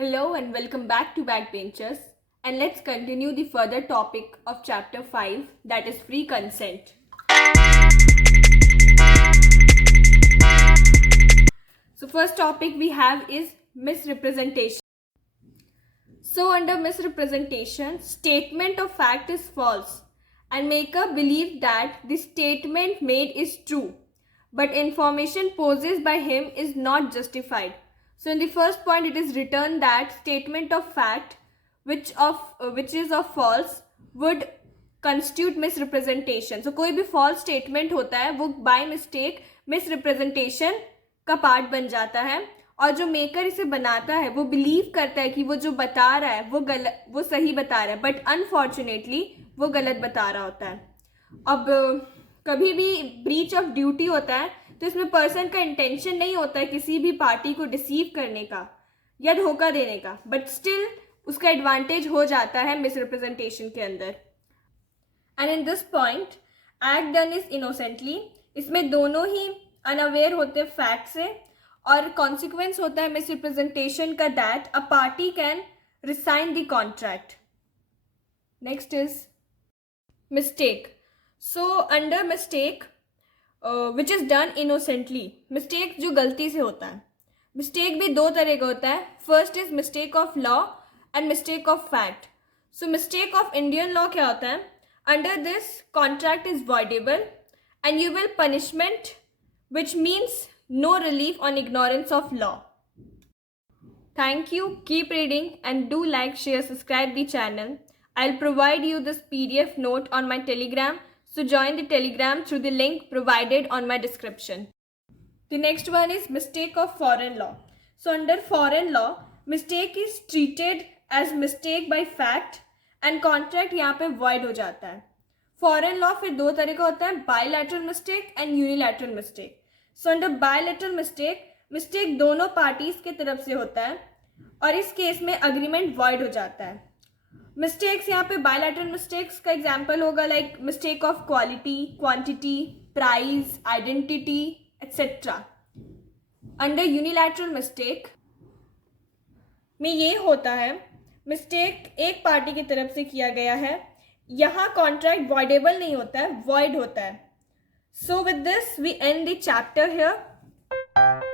Hello and welcome back to Backbenchers, and let's continue the further topic of chapter 5, that is free consent. So first topic we have is misrepresentation. So under misrepresentation, statement of fact is false and maker believes that the statement made is true, but information possessed by him is not justified. So in the first point it is written that statement of fact which is of false would constitute misrepresentation. So कोई भी false statement होता है वो by mistake misrepresentation का पार्ट बन जाता है और जो मेकर इसे बनाता है वो बिलीव करता है कि वो जो बता रहा है वो सही बता रहा है, बट अनफॉर्चुनेटली वो गलत बता रहा होता है. अब कभी भी ब्रीच ऑफ ड्यूटी होता है तो इसमें पर्सन का इंटेंशन नहीं होता है किसी भी पार्टी को डिसीव करने का या धोखा देने का, बट स्टिल उसका एडवांटेज हो जाता है मिसरिप्रेजेंटेशन के अंदर. And in this point act done is innocently, इसमें दोनों ही अनअवेयर होते फैक्ट से और कॉन्सिक्वेंस होता है मिसरिप्रेजेंटेशन का that a party can resign the contract. Next is mistake. So under mistake which is done innocently, mistake जो गलती से होता है, मिस्टेक भी दो तरह का होता है. First is mistake of law and mistake of fact. So mistake of Indian law क्या होता है? Under this contract is voidable and you will punishment, which means no relief on ignorance of law. Thank you. Keep reading and do like, share, subscribe the channel. I'll provide you this PDF note on my Telegram, so join the Telegram through the link provided on my description. The next one is mistake of foreign law. So under foreign law, mistake is treated as mistake by fact and contract यहाँ पे void हो जाता है. Foreign law फिर दो तरह का होता है, bilateral mistake and unilateral mistake. So under bilateral mistake दोनों पार्टीज के तरफ से होता है और इस केस में अग्रीमेंट वॉइड हो जाता है. मिस्टेक्स यहाँ पे बायलैटरल मिस्टेक्स का एग्जांपल होगा like mistake of quality, quantity, price, identity etcetera. Under unilateral mistake में ये होता है मिस्टेक एक पार्टी की तरफ से किया गया है, यहाँ कॉन्ट्रैक्ट वॉइडेबल नहीं होता है, वॉइड होता है. So with this we end the chapter here.